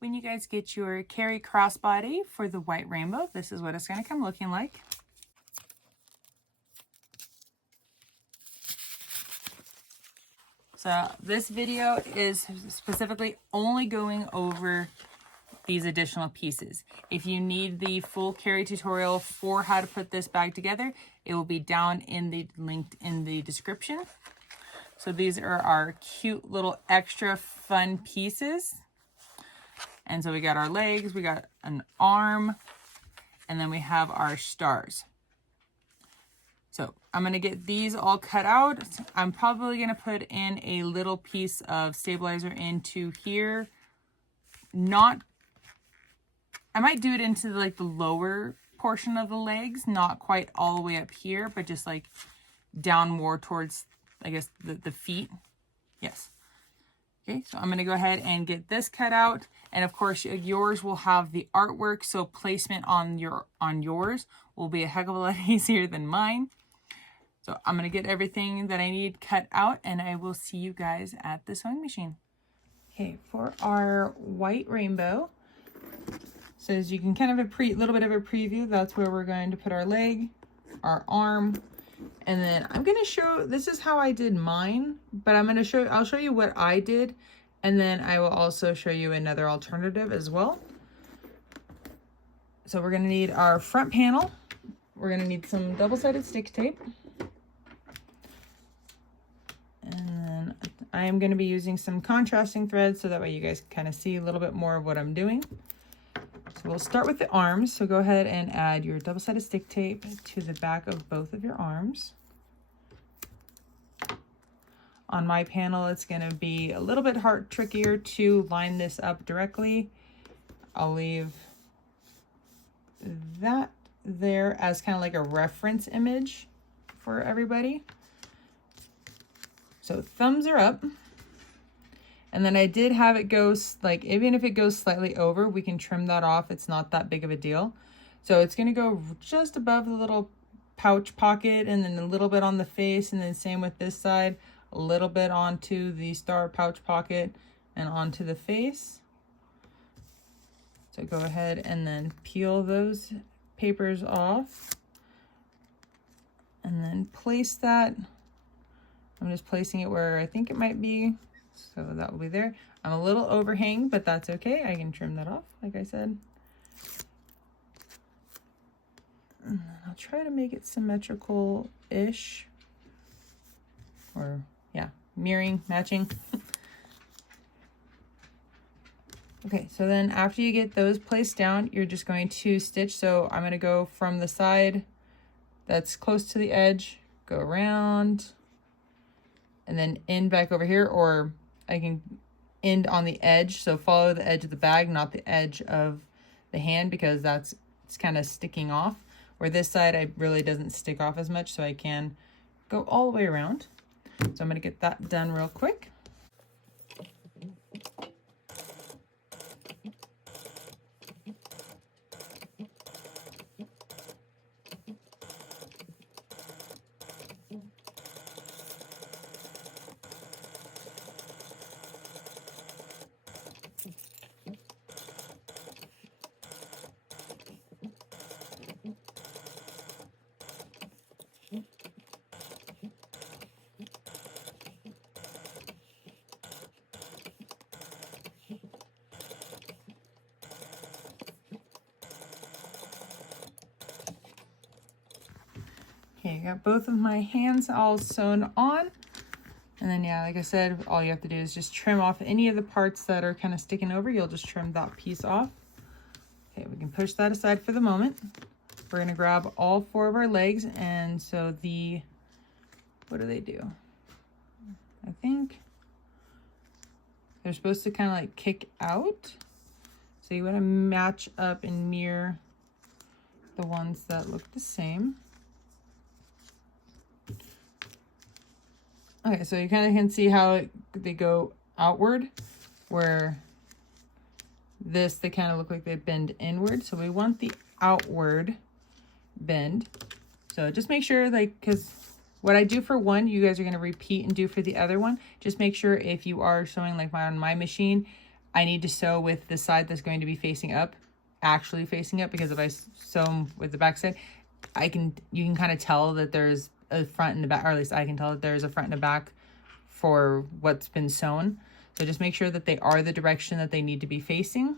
When you guys get your Kari crossbody for the white rainbow, this is what it's going to come looking like. So this video is specifically only going over these additional pieces. If you need the full Kari tutorial for how to put this bag together, it will be down in the linked in the description. So these are our cute little extra fun pieces. And so we got our legs, we got an arm, and then we have our stars. So I'm going to get these all cut out. I'm probably going to put in a little piece of stabilizer into here. I might do it into like the lower portion of the legs, not quite all the way up here, but just like down more towards, I guess, the feet. Yes. Okay, so I'm going to go ahead and get this cut out. And of course, yours will have the artwork, so placement on yours will be a heck of a lot easier than mine. So I'm going to get everything that I need cut out, and I will see you guys at the sewing machine. Okay, for our white rainbow, so as you can kind of a little bit of a preview, that's where we're going to put our leg, our arm, and then I'm going to show, this is how I did mine, but I'll show you what I did, and then I will also show you another alternative as well. So we're going to need our front panel. We're going to need some double-sided stick tape. And then I am going to be using some contrasting threads so that way you guys can kind of see a little bit more of what I'm doing. So we'll start with the arms. So go ahead and add your double-sided stick tape to the back of both of your arms. On my panel, it's going to be a little bit trickier to line this up directly. I'll leave that there as kind of like a reference image for everybody. So thumbs are up. And then I did have it go, like, even if it goes slightly over, we can trim that off. It's not that big of a deal. So it's going to go just above the little pouch pocket, and then a little bit on the face, and then same with this side, a little bit onto the star pouch pocket and onto the face. So go ahead and then peel those papers off and then place that. I'm just placing it where I think it might be. So that will be there. I'm a little overhang, but that's okay. I can trim that off, like I said. And I'll try to make it symmetrical-ish. Or, yeah, mirroring, matching. Okay, so then after you get those placed down, you're just going to stitch. So I'm going to go from the side that's close to the edge, go around, and then end back over here, or I can end on the edge. So follow the edge of the bag, not the edge of the hand, because it's kind of sticking off. Where this side, it really doesn't stick off as much, so I can go all the way around. So I'm going to get that done real quick. Okay, I got both of my hands all sewn on. And then, yeah, like I said, all you have to do is just trim off any of the parts that are kind of sticking over. You'll just trim that piece off. Okay, we can push that aside for the moment. We're going to grab all 4 of our legs. And so what do they do? I think they're supposed to kind of like kick out. So you want to match up and mirror the ones that look the same. Okay, so you kind of can see how they go outward, where they kind of look like they bend inward. So we want the outward bend. So just make sure, like, because what I do for one, you guys are going to repeat and do for the other one. Just make sure if you are sewing like on my machine, I need to sew with the side that's going to be facing up, actually facing up, because if I sew them with the back side, you can kind of tell that there's a front and a back, or at least I can tell that there's a front and a back for what's been sewn. So just make sure that they are the direction that they need to be facing. All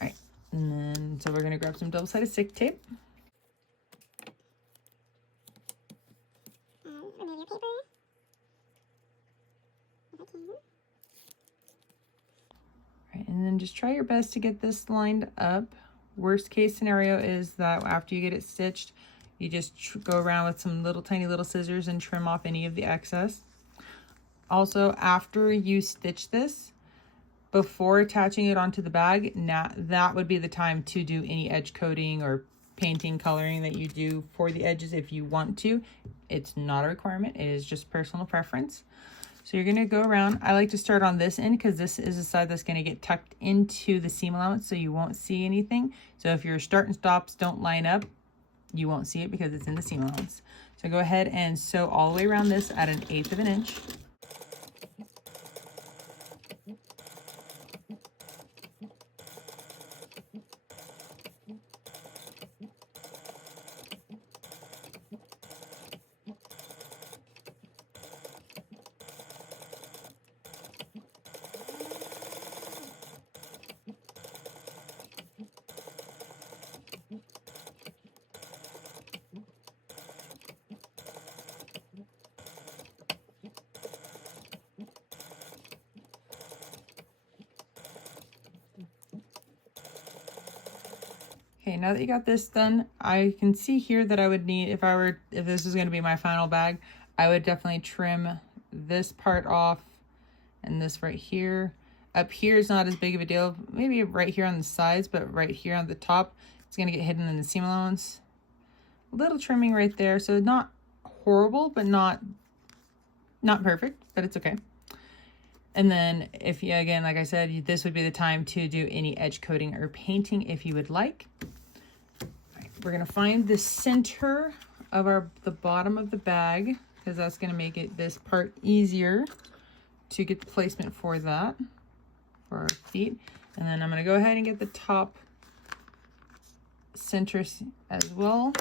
right, and then so we're gonna grab some double-sided stick tape. Remove your paper. Right, and then just try your best to get this lined up. Worst case scenario is that after you get it stitched, you just go around with some tiny little scissors and trim off any of the excess. Also, after you stitch this, before attaching it onto the bag, that would be the time to do any edge coating or painting, coloring that you do for the edges if you want to. It's not a requirement, it is just personal preference. So you're gonna go around. I like to start on this end because this is the side that's gonna get tucked into the seam allowance, so you won't see anything. So if your start and stops don't line up, you won't see it because it's in the seam allowance. So go ahead and sew all the way around this at 1/8 of an inch. Okay, now that you got this done, I can see here that I would need, if this is going to be my final bag, I would definitely trim this part off and this right here. Up here is not as big of a deal, maybe right here on the sides, but right here on the top, it's going to get hidden in the seam allowance. A little trimming right there, so not horrible, but not perfect, but it's okay. And then if you, again, like I said, this would be the time to do any edge coating or painting if you would like. All right, we're gonna find the center of the bottom of the bag, because that's gonna make this part easier to get the placement for that, for our feet. And then I'm gonna go ahead and get the top center as well.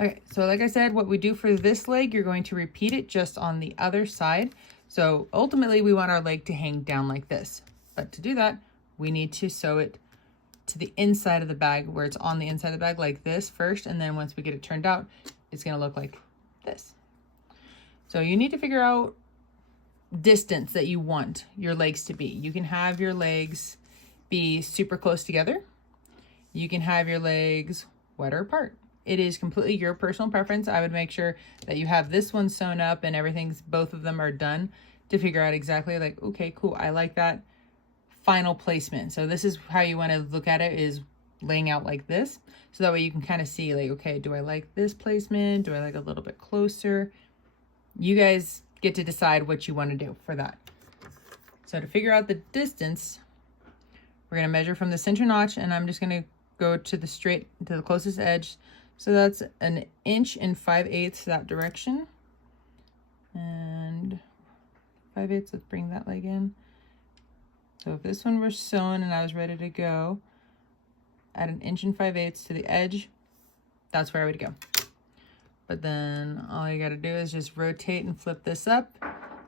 Okay, so like I said, what we do for this leg, you're going to repeat it just on the other side. So ultimately we want our leg to hang down like this. But to do that, we need to sew it to the inside of the bag, where it's on the inside of the bag like this first. And then once we get it turned out, it's gonna look like this. So you need to figure out distance that you want your legs to be. You can have your legs be super close together. You can have your legs wider apart. It is completely your personal preference. I would make sure that you have this one sewn up and both of them are done, to figure out exactly like, okay, cool, I like that final placement. So this is how you want to look at it, is laying out like this. So that way you can kind of see like, okay, do I like this placement? Do I like a little bit closer? You guys get to decide what you want to do for that. So to figure out the distance, we're going to measure from the center notch, and I'm just going to go to the closest edge. So that's 1 5/8 inches that direction, and 5/8. Let's bring that leg in. So if this one were sewn and I was ready to go at 1 5/8 inches to the edge, that's where I would go. But then all you got to do is just rotate and flip this up,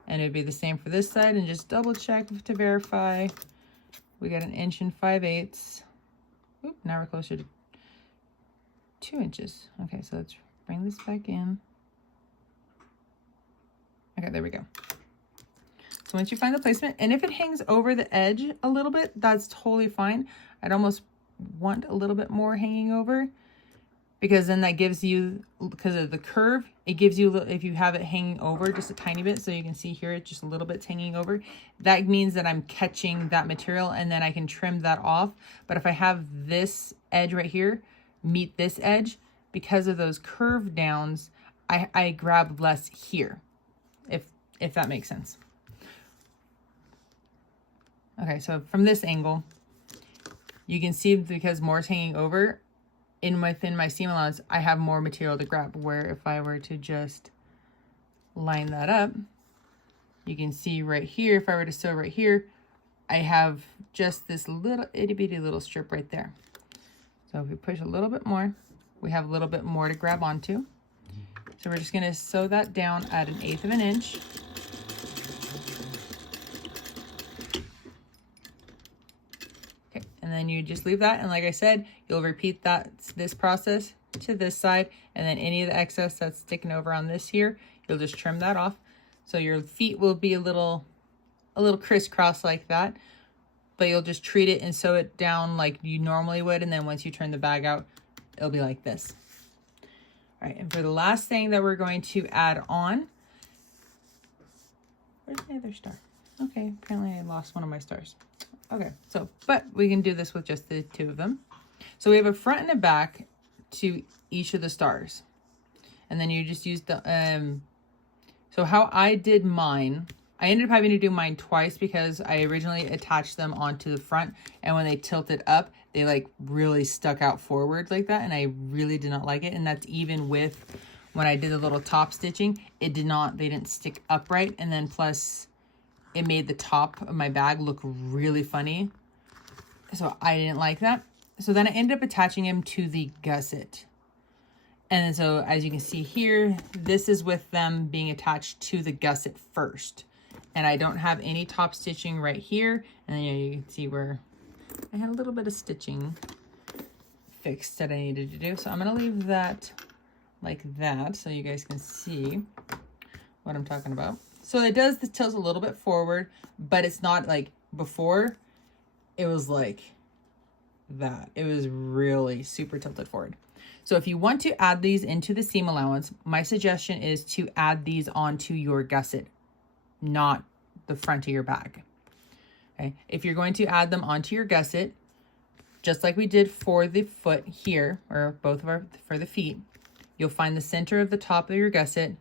and it'd be the same for this side. And just double check to verify we got 1 5/8 inches. Oop, now we're closer to 2 inches. Okay, so let's bring this back in. Okay, there we go. So once you find the placement, and if it hangs over the edge a little bit, that's totally fine. I'd almost want a little bit more hanging over, because then that gives you, because of the curve, it gives you, if you have it hanging over just a tiny bit, so you can see here, it's just a little bit's hanging over. That means that I'm catching that material, and then I can trim that off. But if I have this edge right here meet this edge, because of those curve downs, I grab less here, if that makes sense. Okay, so from this angle, you can see, because more is hanging over, within my seam allowance, I have more material to grab, where if I were to just line that up, you can see right here, if I were to sew right here, I have just this little itty bitty little strip right there. So if we push a little bit more, we have a little bit more to grab onto. So we're just going to sew that down at 1/8 of an inch. Okay, and then you just leave that. And like I said, you'll repeat this process to this side, and then any of the excess that's sticking over on this here, you'll just trim that off. So your feet will be a little crisscross like that, but you'll just treat it and sew it down like you normally would. And then once you turn the bag out, it'll be like this. All right, and for the last thing that we're going to add on, where's my other star? Okay, apparently I lost one of my stars. Okay, so, but we can do this with just the 2 of them. So we have a front and a back to each of the stars. And then you just use the, so how I did mine, I ended up having to do mine twice because I originally attached them onto the front, and when they tilted up, they like really stuck out forward like that, and I really did not like it. And that's even with when I did the little top stitching, they didn't stick upright, and then plus it made the top of my bag look really funny. So I didn't like that. So then I ended up attaching them to the gusset. And so as you can see here, this is with them being attached to the gusset first. And I don't have any top stitching right here. And then you can see where I had a little bit of stitching fixed that I needed to do. So I'm going to leave that like that so you guys can see what I'm talking about. So it does the tilt a little bit forward, but it's not like before. It was like that. It was really super tilted forward. So if you want to add these into the seam allowance, my suggestion is to add these onto your gusset, not the front of your bag. Okay. If you're going to add them onto your gusset, just like we did for the foot here, or both of our, for the feet, you'll find the center of the top of your gusset,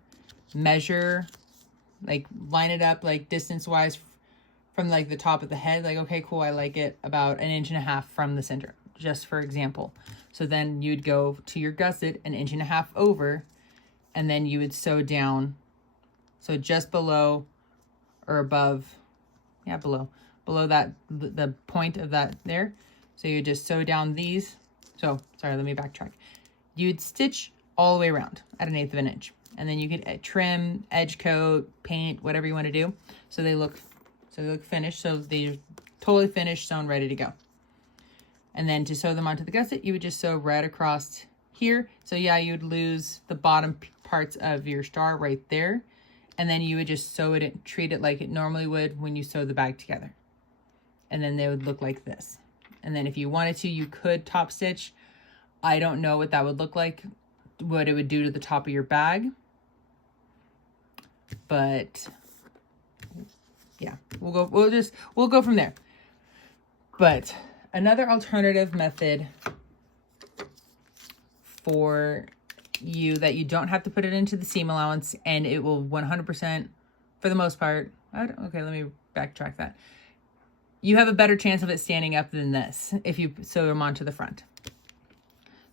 measure, like line it up like distance wise from like the top of the head, like, okay, cool, I like it about 1.5 inches from the center, just for example. So then you'd go to your gusset 1.5 inches over, and then you would sew down, so just below or above, yeah, below that, the point of that there. So you just sew down these. So, sorry, let me backtrack. You'd stitch all the way around at 1/8 of an inch. And then you could trim, edge coat, paint, whatever you want to do. So they look finished. So they're totally finished, sewn, ready to go. And then to sew them onto the gusset, you would just sew right across here. So yeah, you'd lose the bottom parts of your star right there. And then you would just sew it and treat it like it normally would when you sew the bag together. And then they would look like this. And then if you wanted to, you could top stitch. I don't know what that would look like, what it would do to the top of your bag. But yeah, we'll go from there. But another alternative method for you that you don't have to put it into the seam allowance, and it will 100%, for the most part, okay, let me backtrack that. You have a better chance of it standing up than this if you sew them onto the front.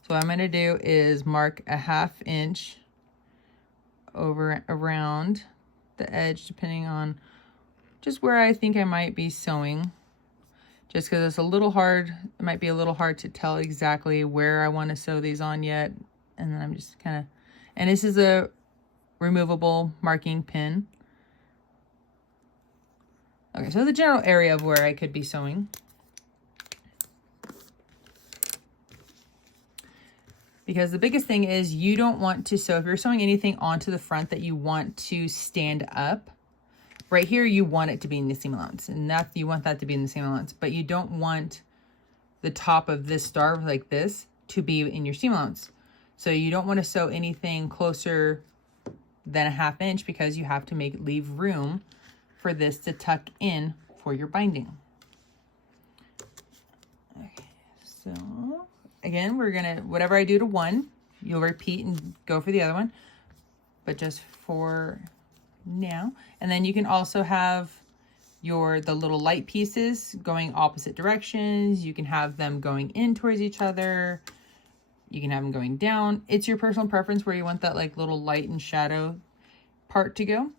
So what I'm going to do is mark 1/2 inch over around the edge, depending on just where I think I might be sewing, just because it's a little hard. It might be a little hard to tell exactly where I want to sew these on yet. And then I'm just kind of, and this is a removable marking pin. Okay, so the general area of where I could be sewing. Because the biggest thing is you don't want to sew, if you're sewing anything onto the front that you want to stand up, right here you want it to be in the seam allowance, and that you want that to be in the seam allowance, but you don't want the top of this star like this to be in your seam allowance. So you don't want to sew anything closer than 1/2 inch because you have to leave room for this to tuck in for your binding. Okay, so again, we're gonna, whatever I do to one, you'll repeat and go for the other one, but just for now. And then you can also have the little light pieces going opposite directions. You can have them going in towards each other. You can have them going down. It's your personal preference where you want that like little light and shadow part to go.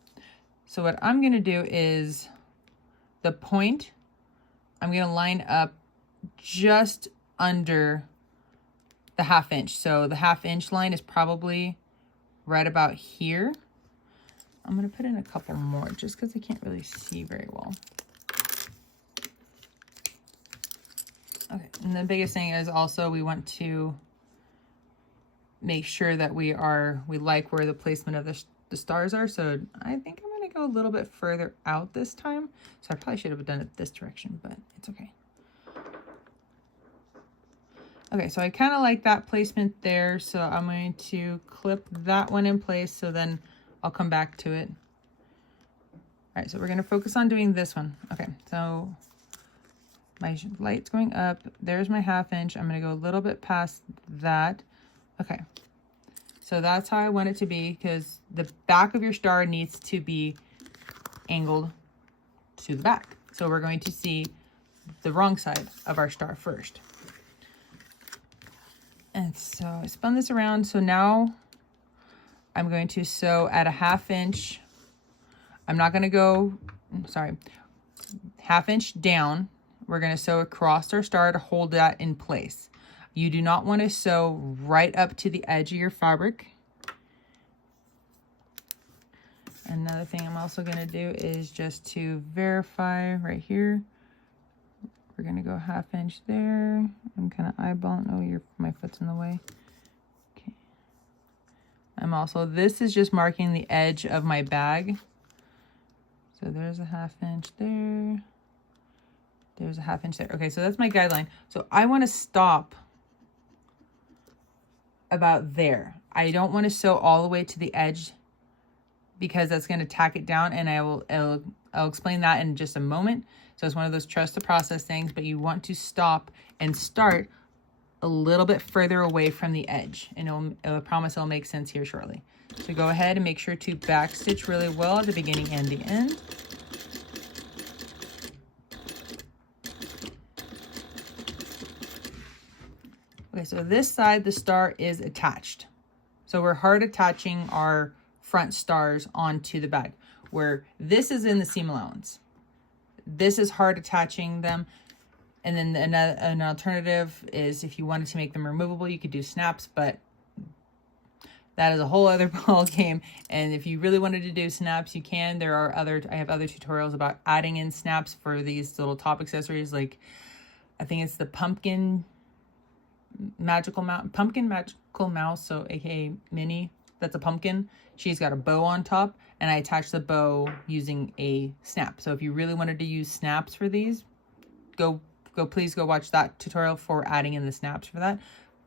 So what I'm going to do is the point, I'm going to line up just under the 1/2 inch. So the 1/2 inch line is probably right about here. I'm going to put in a couple more just because I can't really see very well. Okay, and the biggest thing is also we want to make sure that we like where the placement of the stars are. So I think I'm going to go a little bit further out this time. So I probably should have done it this direction, but it's okay. Okay, so I kind of like that placement there. So I'm going to clip that one in place. So then I'll come back to it. All right, so we're going to focus on doing this one. Okay, so my light's going up. There's my 1/2 inch. I'm going to go a little bit past that. Okay, so that's how I want it to be, because the back of your star needs to be angled to the back. So we're going to see the wrong side of our star first. And so I spun this around. So now I'm going to sew at a 1/2 inch. I'm not going to go, sorry, 1/2 inch down. We're going to sew across our star to hold that in place. You do not want to sew right up to the edge of your fabric. Another thing I'm also going to do is just to verify right here. We're going to go 1/2 inch there. I'm kind of eyeballing. Oh, my foot's in the way. Okay. I'm also, this is just marking the edge of my bag. So there's a 1/2 inch there. There's a 1/2 inch there. Okay, so that's my guideline. So I want to stop about there. I don't want to sew all the way to the edge because that's going to tack it down, and I'll explain that in just a moment. So it's one of those trust the process things, but you want to stop and start a little bit further away from the edge, and I promise it'll make sense here shortly. So go ahead and make sure to back stitch really well at the beginning and the end. Okay, so this side, the star is attached. So we're hard attaching our front stars onto the bag, where this is in the seam allowance. This is hard attaching them. And then an alternative is if you wanted to make them removable, you could do snaps, but that is a whole other ball game. And if you really wanted to do snaps, you can. I have other tutorials about adding in snaps for these little top accessories. Like, I think it's the pumpkin magical mouse, so aka Minnie. That's a pumpkin. She's got a bow on top, and I attach the bow using a snap. So if you really wanted to use snaps for these, please go watch that tutorial for adding in the snaps for that,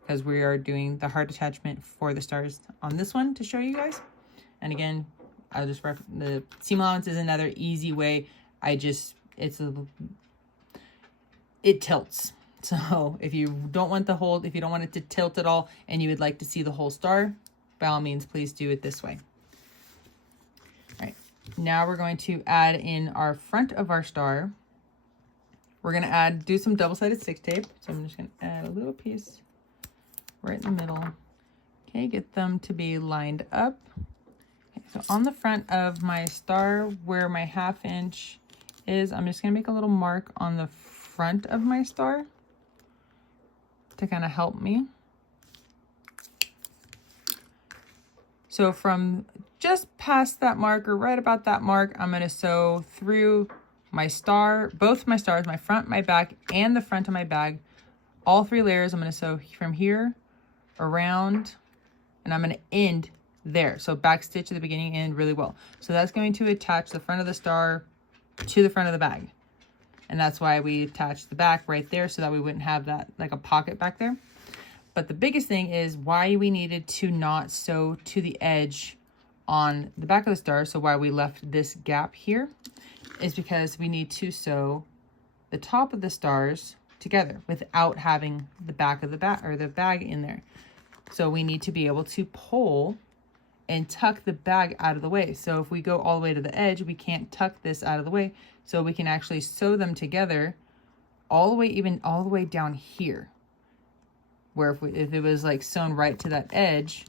because we are doing the hard attachment for the stars on this one to show you guys. And again, the seam allowance is another easy way. It tilts. So if you don't want if you don't want it to tilt at all and you would like to see the whole star, by all means, please do it this way. All right, now we're going to add in our front of our star. We're going to do some double-sided stick tape. So I'm just going to add a little piece right in the middle. Okay, get them to be lined up. Okay, so on the front of my star, where my 1/2 inch is, I'm just going to make a little mark on the front of my star to kind of help me. So from just past that mark, or right about that mark, I'm going to sew through my star, both my stars, my front, my back, and the front of my bag. All 3 layers, I'm going to sew from here around, and I'm going to end there. So back stitch at the beginning and end really well. So that's going to attach the front of the star to the front of the bag. And that's why we attached the back right there, so that we wouldn't have that like a pocket back there. But the biggest thing is why we needed to not sew to the edge on the back of the star. So why we left this gap here is because we need to sew the top of the stars together without having the back of the bag in there. So we need to be able to pull and tuck the bag out of the way. So if we go all the way to the edge, we can't tuck this out of the way. So we can actually sew them together all the way down here. Where if it was like sewn right to that edge,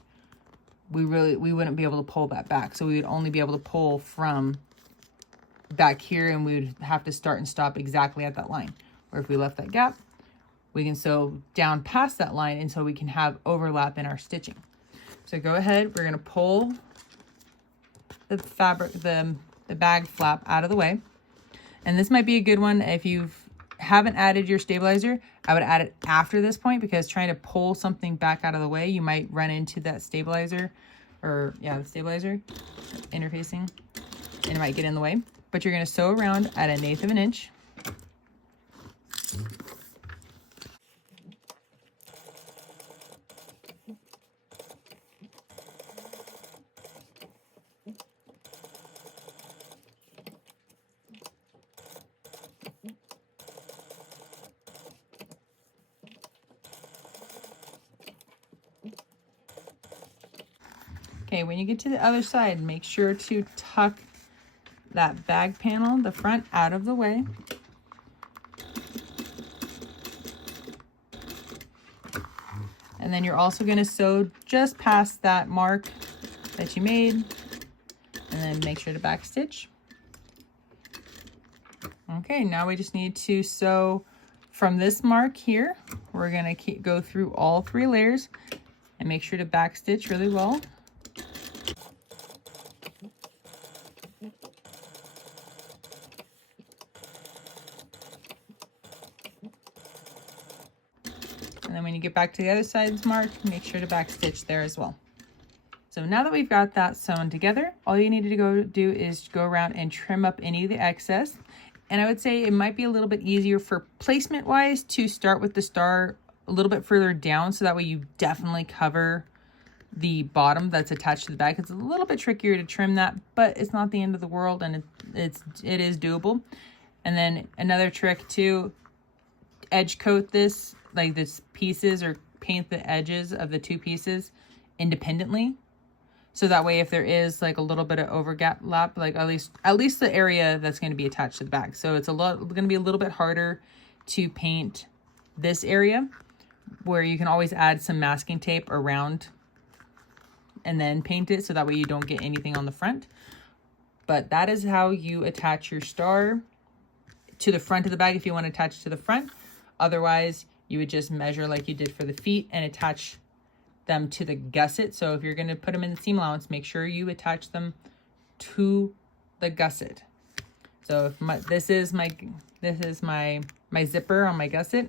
we wouldn't be able to pull that back. So we would only be able to pull from back here and we would have to start and stop exactly at that line. Or if we left that gap, we can sew down past that line and so we can have overlap in our stitching. So go ahead, we're gonna pull the fabric, the bag flap out of the way. And this might be a good one if you haven't added your stabilizer. I would add it after this point, because trying to pull something back out of the way, you might run into that stabilizer, or yeah, the stabilizer interfacing, and it might get in the way. But you're gonna sew around at 1/8 of an inch. Okay, when you get to the other side, make sure to tuck that bag panel, the front, out of the way. And then you're also going to sew just past that mark that you made, and then make sure to back stitch. Okay, now we just need to sew from this mark here. We're going to go through all 3 layers and make sure to back stitch really well. And then when you get back to the other side's mark, make sure to back stitch there as well. So now that we've got that sewn together, all you need to go do is go around and trim up any of the excess. And I would say it might be a little bit easier for placement wise to start with the star a little bit further down, so that way you definitely cover the bottom that's attached to the bag. It's a little bit trickier to trim that, but it's not the end of the world, and it is doable. And then another trick too, edge coat this, like this pieces, or paint the edges of the 2 pieces independently, so that way if there is like a little bit of overlap, like at least the area that's going to be attached to the bag. So it's going to be a little bit harder to paint this area, where you can always add some masking tape around and then paint it, so that way you don't get anything on the front. But that is how you attach your star to the front of the bag if you want to attach to the front. Otherwise, you would just measure like you did for the feet and attach them to the gusset. So if you're going to put them in the seam allowance, make sure you attach them to the gusset. So if this is my zipper on my gusset.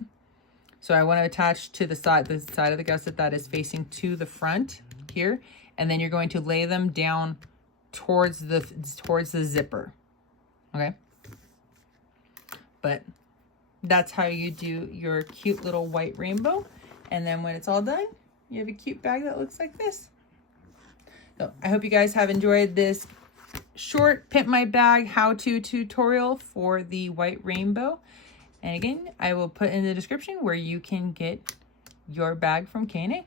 So I want to attach to the side of the gusset that is facing to the front here, and then you're going to lay them down towards the zipper. Okay? But that's how you do your cute little white rainbow. And then when it's all done, you have a cute bag that looks like this. So I hope you guys have enjoyed this short Pimp My Bag how-to tutorial for the white rainbow. And again, I will put in the description where you can get your bag from K&A.